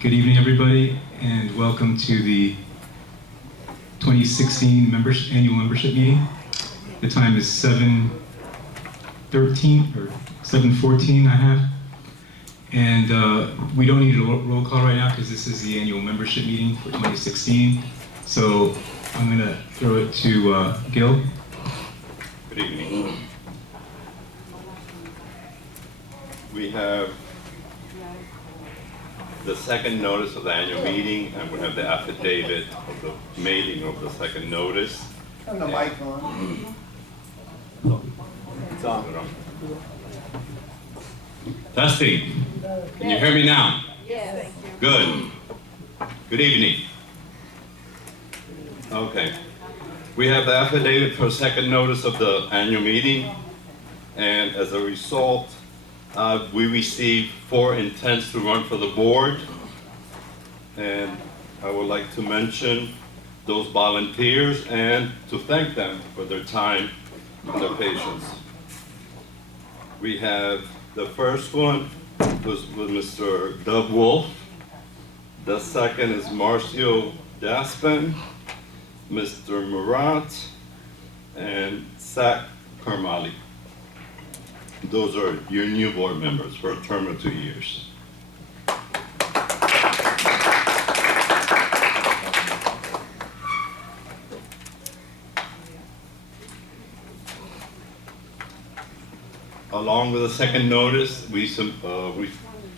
Good evening, everybody, and welcome to the 2016 annual membership meeting. The time is 7:13 or 7:14 I have. And we don't need a roll call right now because this is the annual membership meeting for 2016. So I'm going to throw it to Gil. Good evening. We have the second notice of the annual meeting, and we have the affidavit of the mailing of the second notice. Turn the mic on. It's on. Testing. Can you hear me now? Yes. Good. Good evening. Okay. We have the affidavit for second notice of the annual meeting, and as a result, we received 4 intents to run for the board, and I would like to mention those volunteers and to thank them for their time and their patience. We have the first one was with Mr. Doug Wolf. The second is Marcio Daspan, Mr. Murat, and Zach Karmali. Those are your new board members for a term of 2 years. Along with the second notice, we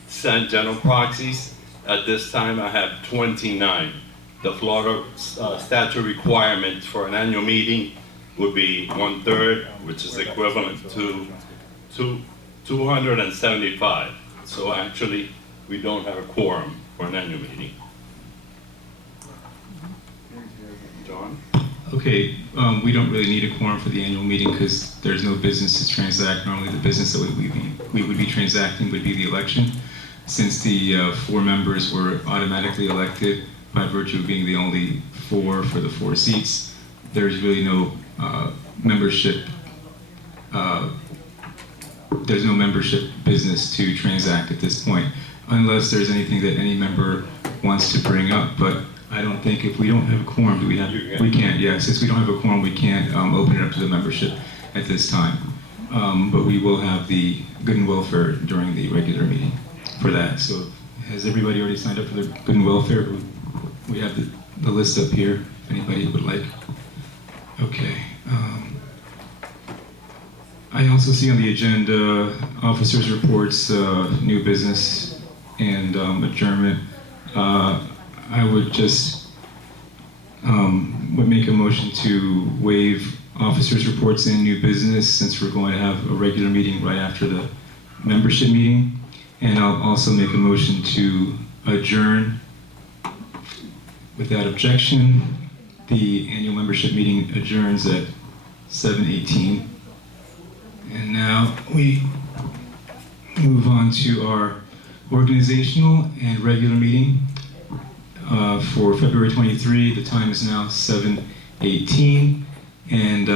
sent general proxies. At this time, I have 29. The Florida statute requirement for an annual meeting would be 1/3, which is equivalent to 275. So actually, we don't have a quorum for an annual meeting. John? Okay, we don't really need a quorum for the annual meeting because there's no business to transact. Normally the business that we would be transacting would be the election. Since the 4 members were automatically elected by virtue of being the only 4 for the 4 seats, there's really no membership business to transact at this point, unless there's anything that any member wants to bring up. But I don't think if we don't have a quorum, we can't, yeah, since we don't have a quorum, we can't open it up to the membership at this time. But we will have the good and welfare during the regular meeting for that. So has everybody already signed up for the good and welfare? We have the list up here, if anybody would like. Okay. I also see on the agenda officers' reports, new business, and adjournment. I would just would make a motion to waive officers' reports and new business since we're going to have a regular meeting right after the membership meeting. And I'll also make a motion to adjourn without objection. The annual membership meeting adjourns at 7:18. And now we move on to our organizational and regular meeting for February 23. The time is now 7:18, and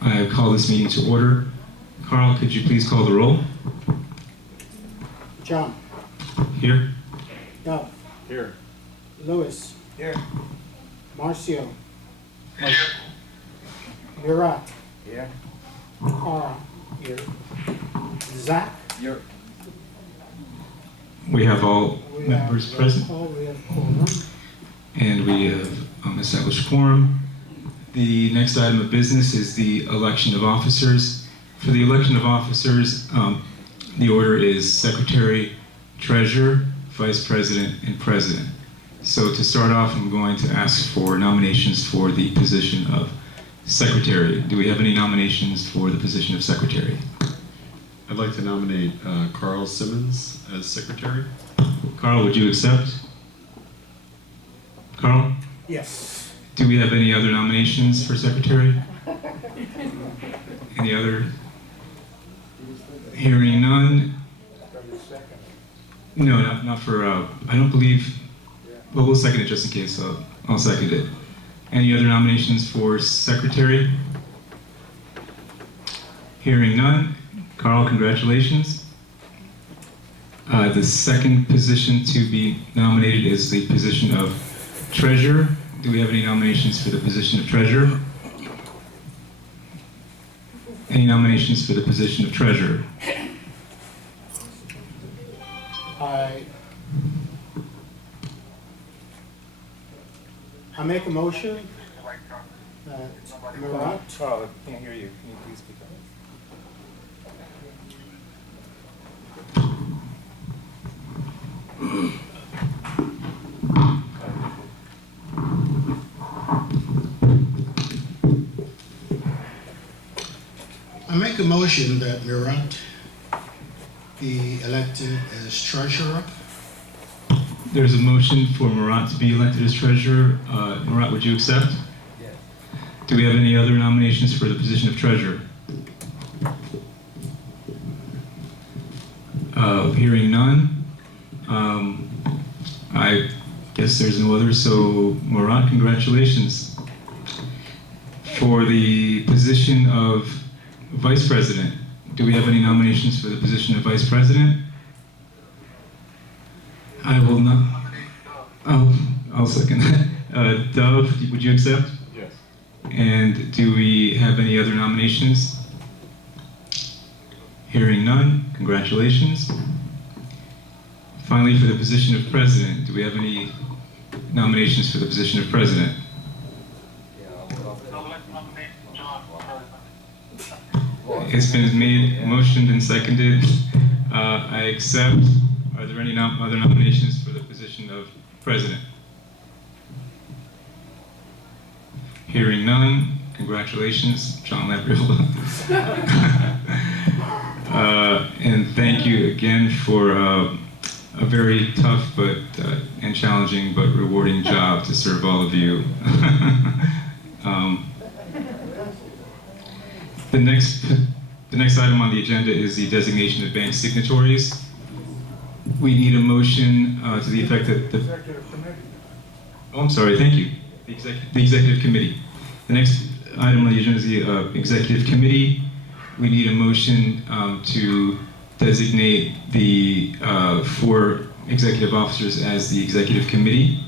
I call this meeting to order. Carl, could you please call the roll? John. Here. Doug. Here. Louis. Here. Marcio. Here. Murat. Here. Carl. Here. Zach. Here. We have all members present, We have quorum. and we have established quorum. The next item of business is the election of officers. For the election of officers, the order is secretary, treasurer, vice president, and president. So to start off, I'm going to ask for nominations for the position of secretary. Do we have any nominations for the position of secretary? I'd like to nominate Carl Simmons as secretary. Carl, would you accept? Carl? Yes. Do we have any other nominations for secretary? Any other? Hearing none. No, not for, I don't believe, well, we'll second it just in case, so I'll second it. Any other nominations for secretary? Hearing none. Carl, congratulations. The second position to be nominated is the position of treasurer. Do we have any nominations for the position of treasurer? Any nominations for the position of treasurer? I make a motion that Murat, Oh, I can't hear you. Can you please speak up? I make a motion that Murat be elected as treasurer. There's a motion for Murat to be elected as treasurer. Murat, would you accept? Yes. Do we have any other nominations for the position of treasurer? Hearing none. I guess there's no other, so Murat, congratulations. For the position of vice president, do we have any nominations for the position of vice president? I will not. I'll second that. Dove, would you accept? Yes. And do we have any other nominations? Hearing none, congratulations. Finally, for the position of president, do we have any nominations for the position of president? It's been made, motioned, and seconded. I accept. Are there any other nominations for the position of president? Hearing none, congratulations, John Labriola. And thank you again for a very tough and challenging but rewarding job to serve all of you. The next item on the agenda is the designation of bank signatories. We need a motion to the effect that the executive committee. Oh, I'm sorry, thank you. The executive committee. The next item on the agenda is the executive committee. We need a motion to designate the 4 executive officers as the executive committee.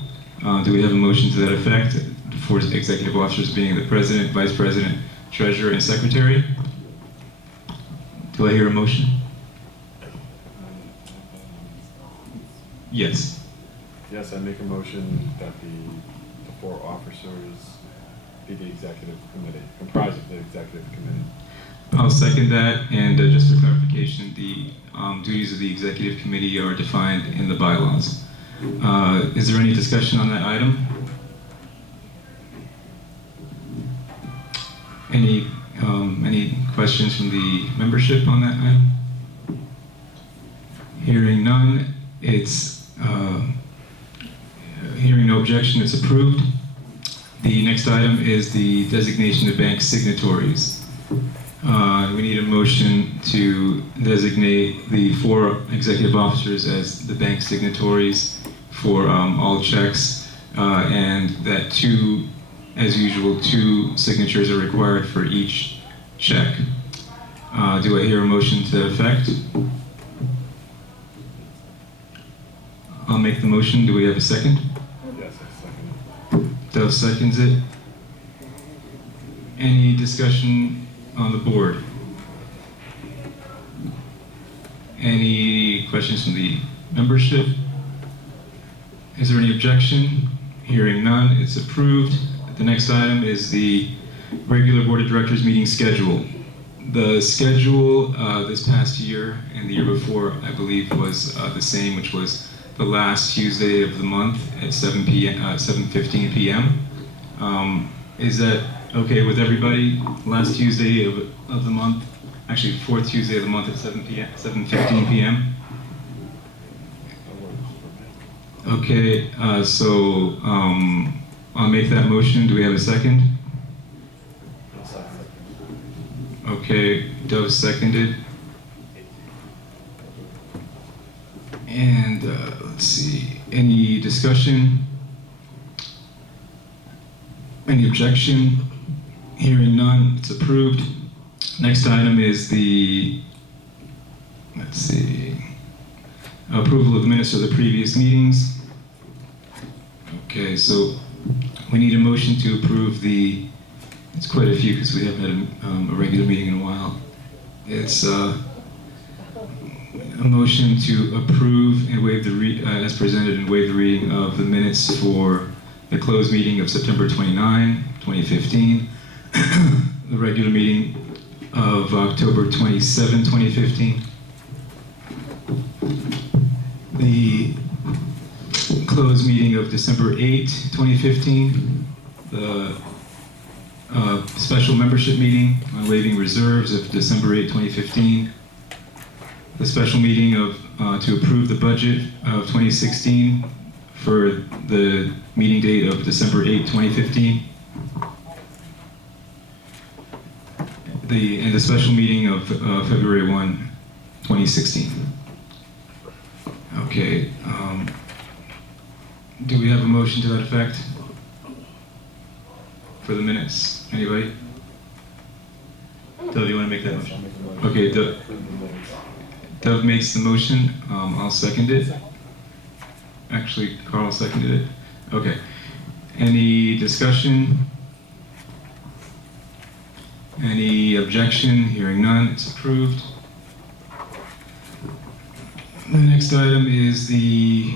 Do we have a motion to that effect? The 4 executive officers being the president, vice president, treasurer, and secretary. Do I hear a motion? Yes. Yes, I make a motion that the 4 officers be the executive committee, comprised of the executive committee. I'll second that, and just for clarification, the duties of the executive committee are defined in the bylaws. Is there any discussion on that item? Any questions from the membership on that item? Hearing none, hearing no objection, it's approved. The next item is the designation of bank signatories. We need a motion to designate the 4 executive officers as the bank signatories for all checks, and that as usual, 2 signatures are required for each check. Do I hear a motion to that effect? I'll make the motion. Do we have a second? Yes, I second Dove seconds it. Any discussion on the board? Any questions from the membership? Is there any objection? Hearing none, it's approved. The next item is the regular board of directors meeting schedule. The schedule this past year and the year before, I believe, was the same, which was the last Tuesday of the month at 7:15 p.m. Is that okay with everybody? Last Tuesday of the month, actually 4th Tuesday of the month at 7:15 p.m. Okay, so I'll make that motion. Do we have a second? Okay, Dove seconded. And let's see, any discussion? Any objection? Hearing none, it's approved. Next item is the, let's see, Approval of the minutes of the previous meetings. Okay, so we need a motion to approve it's quite a few because we haven't had a regular meeting in a while. It's a motion to approve and waive as presented and waive the reading of the minutes for the closed meeting of September 29, 2015, the regular meeting of October 27, 2015, the closed meeting of December 8, 2015, the special membership meeting on waiving reserves of December 8, 2015, the special meeting to approve the budget of 2016 for the meeting date of December 8, 2015, and the special meeting of February 1, 2016. Okay. Do we have a motion to that effect for the minutes? Anybody? Dove, you want to make that motion? Okay, Dove makes the motion. I'll second it. Actually, Carl seconded it. Okay. Any discussion? Any objection? Hearing none, it's approved. The next item is the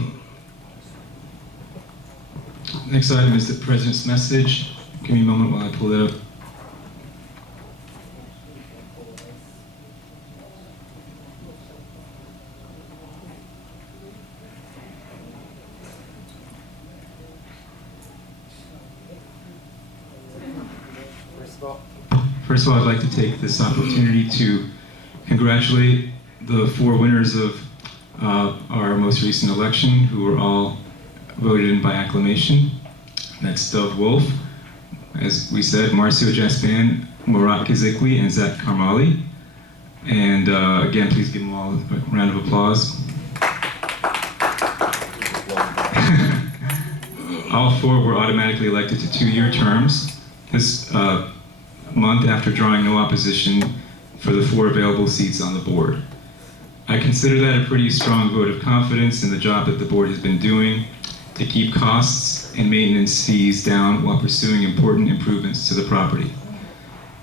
President's message. Give me a moment while I pull it up. First of all, I'd like to take this opportunity to congratulate the 4 winners of our most recent election, who were all voted in by acclamation. That's Dove Wolf, as we said, Marcio Jaspan, Murat Kizikli, and Zach Karmali. And again, please give them all a round of applause. All 4 were automatically elected to 2-year terms this month after drawing no opposition for the 4 available seats on the board. I consider that a pretty strong vote of confidence in the job that the board has been doing to keep costs and maintenance fees down while pursuing important improvements to the property.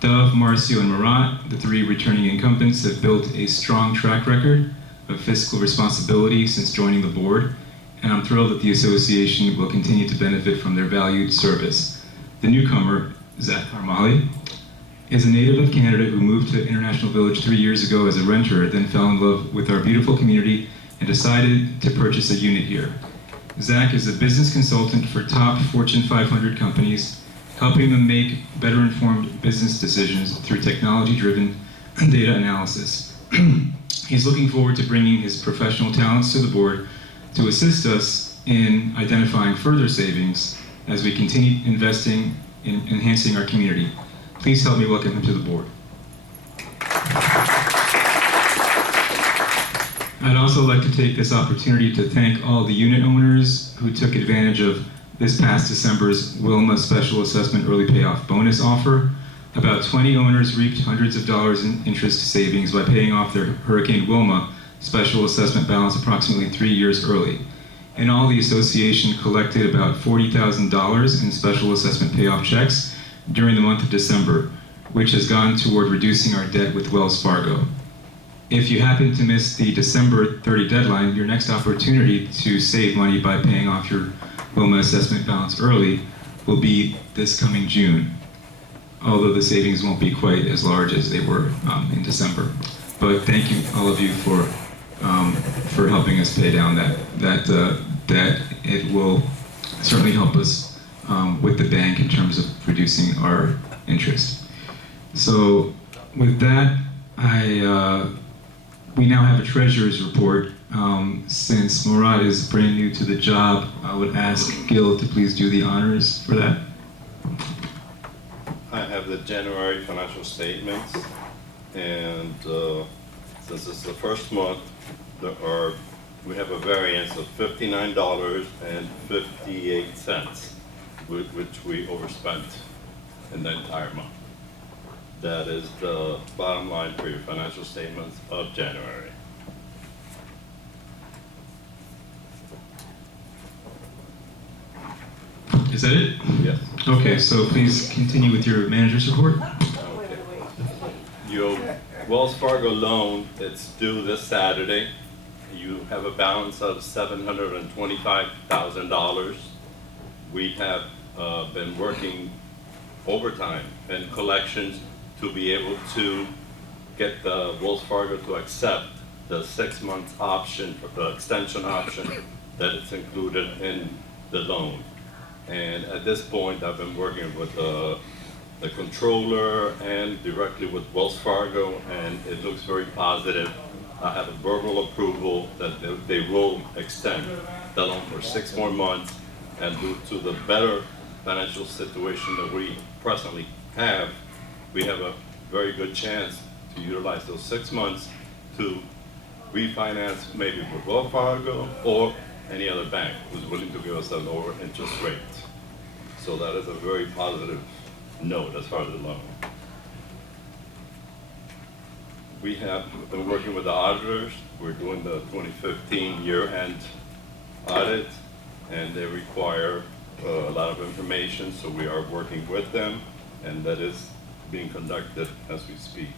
Dove, Marcio, and Murat, the 3 returning incumbents, have built a strong track record of fiscal responsibility since joining the board, and I'm thrilled that the association will continue to benefit from their valued service. The newcomer, Zach Karmali, is a native of Canada who moved to International Village 3 years ago as a renter, then fell in love with our beautiful community and decided to purchase a unit here. Zach is a business consultant for top Fortune 500 companies, helping them make better informed business decisions through technology-driven data analysis. He's looking forward to bringing his professional talents to the board to assist us in identifying further savings as we continue investing in enhancing our community. Please help me welcome him to the board. I'd also like to take this opportunity to thank all the unit owners who took advantage of this past December's Wilma Special Assessment Early Payoff Bonus offer. About 20 owners reaped hundreds of dollars in interest savings by paying off their Hurricane Wilma special assessment balance approximately 3 years early. In all, the association collected about $40,000 in special assessment payoff checks during the month of December, which has gone toward reducing our debt with Wells Fargo. If you happen to miss the December 30 deadline, your next opportunity to save money by paying off your Wilma assessment balance early will be this coming June, although the savings won't be quite as large as they were in December. But thank you, all of you, for helping us pay down that debt. It will certainly help us with the bank in terms of reducing our interest. So with that, we now have a treasurer's report. Since Murat is brand new to the job, I would ask Gil to please do the honors for that. I have the January financial statements, and since it's the first month, we have a variance of $59.58, which we overspent in the entire month. That is the bottom line for your financial statements of January. Is that it? Yes. Okay, so please continue with your manager's report. Okay. Your Wells Fargo loan, it's due this Saturday. You have a balance of $725,000. We have been working overtime and collections to be able to get the Wells Fargo to accept the 6-month option, the extension option that is included in the loan. And at this point, I've been working with the controller and directly with Wells Fargo, and it looks very positive. I have a verbal approval that they will extend the loan for 6 more months, and due to the better financial situation that we presently have, we have a very good chance to utilize those 6 months to refinance maybe with Wells Fargo or any other bank who's willing to give us a lower interest rate. So that is a very positive note as far as the loan. We have been working with the auditors. We're doing the 2015 year-end audit, and they require a lot of information, so we are working with them, and that is being conducted as we speak.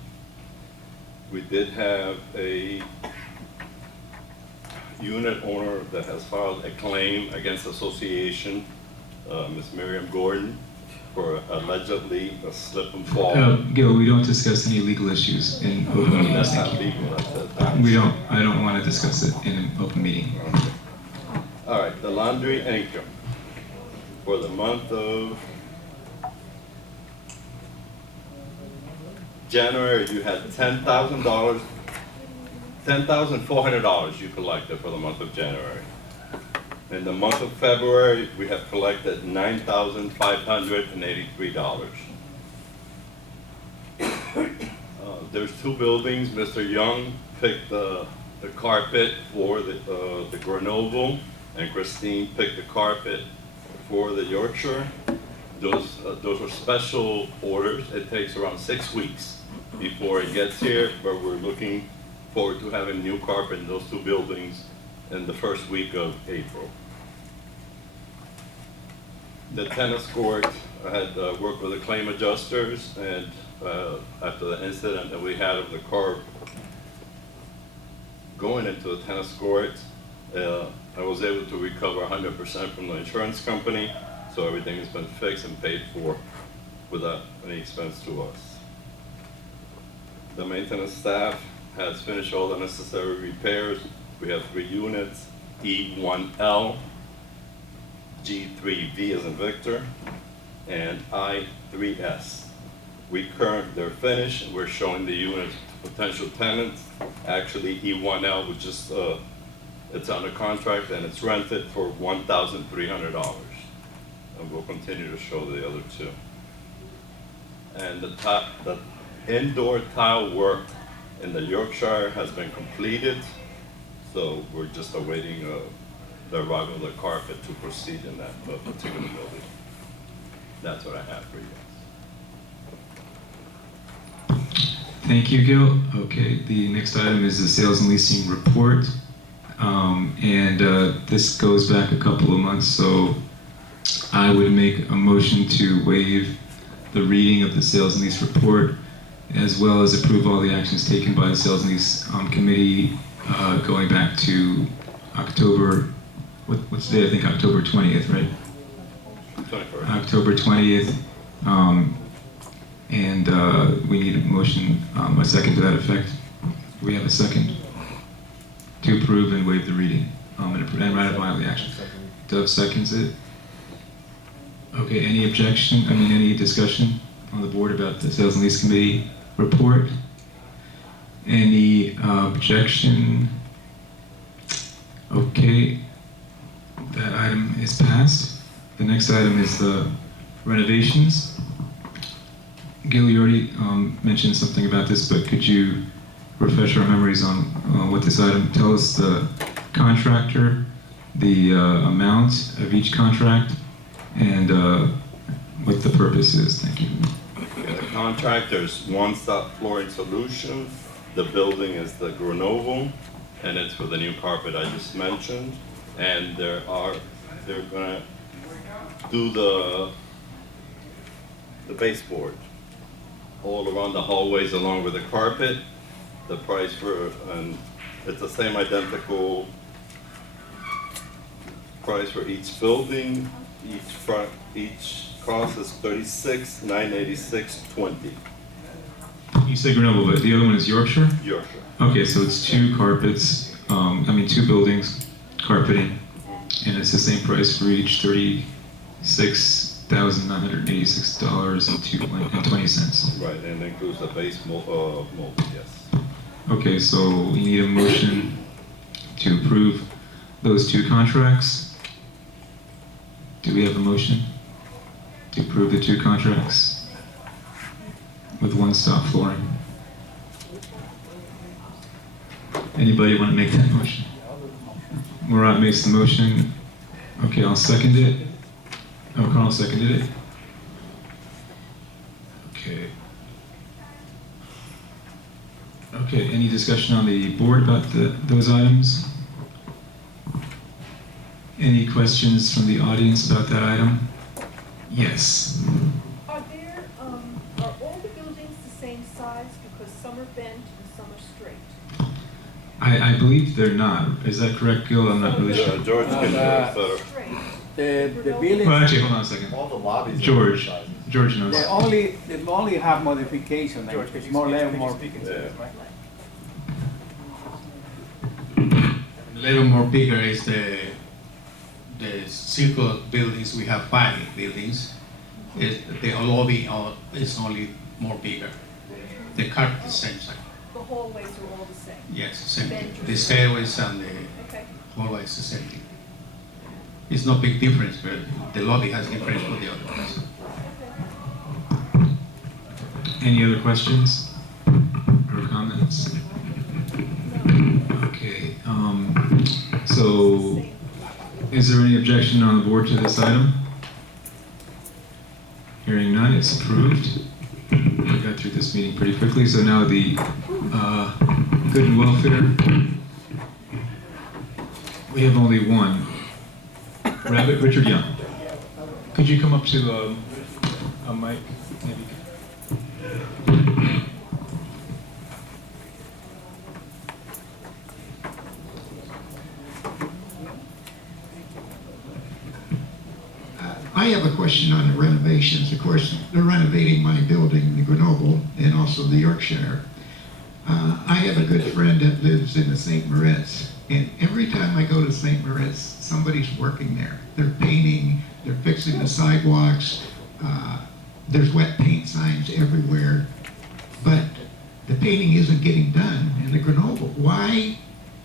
We did have a unit owner that has filed a claim against the association, Ms. Miriam Gordon, for allegedly a slip and fall. Gil, we don't discuss any legal issues in open meetings. That's Thank not you. legal, that's I don't want to discuss it in an open meeting. Okay. All right, the laundry income for the month of January, you had $10,000, $10,400 you collected for the month of January. In the month of February, we have collected $9,583. There's 2 buildings. Mr. Young picked the carpet for the Grenoble, and Christine picked the carpet for the Yorkshire. Those are special orders. It takes around 6 weeks before it gets here, but we're looking forward to having new carpet in those 2 buildings in the first week of April. The tennis court, I had worked with the claim adjusters, and after the incident that we had of the car going into the tennis court, I was able to recover 100% from the insurance company, so everything has been fixed and paid for without any expense to us. The maintenance staff has finished all the necessary repairs. We have 3 units, E1L, G3V as in Victor, and I3S. They're finished, and we're showing the units to potential tenants. Actually, E1L was just, it's under contract and it's rented for $1,300. And we'll continue to show the other 2. And the indoor tile work in the Yorkshire has been completed, so we're just awaiting the arrival of the carpet to proceed in that particular building. That's what I have for you guys. Thank you, Gil. Okay, the next item is the sales and leasing report. This goes back a couple of months, so I would make a motion to waive the reading of the sales and lease report, as well as approve all the actions taken by the sales and lease committee going back to October, what's the day? I think October 20th, right? 21st. October 20th. We need a motion, a second to that effect. Do we have a second? To approve and waive the reading and ratify all the actions. Dove seconds it. Okay, any objection, any discussion on the board about the Sales and Lease Committee report? Any objection? Okay, that item is passed. The next item is the renovations. Gil, you already mentioned something about this, but could you refresh our memories on what this item, tell us the contractor, the amount of each contract, and what the purpose is. Thank you. Okay, the contractor's One Stop Flooring Solution. The building is the Grenoble, and it's for the new carpet I just mentioned. And they're gonna do the baseboard all around the hallways along with the carpet. The price for, and it's the same identical price for each building. Each cost is $36,986.20. You said Grenoble, but the other one is Yorkshire? Yorkshire. Okay, so it's 2 carpets, 2 buildings, carpeting, and it's the same price for each, $36,986.20. Right, and it includes the base mold, yes. Okay, so we need a motion to approve those 2 contracts. Do we have a motion to approve the 2 contracts with one-stop flooring? Anybody want to make that motion? Murat makes the motion. Okay, I'll second it. Oh, Carl seconded it. Okay. Okay, any discussion on the board about those items? Any questions from the audience about that item? Yes. Are all the buildings the same size? Because some are bent and some are straight. I believe they're not. Is that correct, Gil? I'm not really sure. George can do it better. Straight. The buildings, Well, actually, hold on a second. All the lobbies. George. George knows. they only have modification, like George, could it's you more speak, level, could you more. speak into this mic? A little more bigger is the circle buildings. We have 5 buildings. The lobby is only more bigger. The carpet is same size. The hallways are all the same. Yes, same thing. Bedrooms. The stairways and the Okay. hallway is the same thing. It's no big difference, but the lobby has difference for the other ones. Any other questions or comments? Okay, so is there any objection on the board to this item? Hearing none, it's approved. We got through this meeting pretty quickly, so now the good and welfare. We have only one. Rabbit, Richard Young. Could you come up to a mic, maybe? I have a question on the renovations. Of course, they're renovating my building, the Grenoble, and also the Yorkshire. I have a good friend that lives in the St. Moritz, and every time I go to St. Moritz, somebody's working there. They're painting, they're fixing the sidewalks, there's wet paint signs everywhere, but the painting isn't getting done in the Grenoble. Why,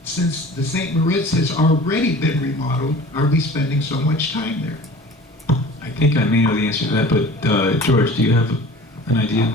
since the St. Moritz has already been remodeled, are we spending so much time there? I think I may know the answer to that, but George, do you have an idea?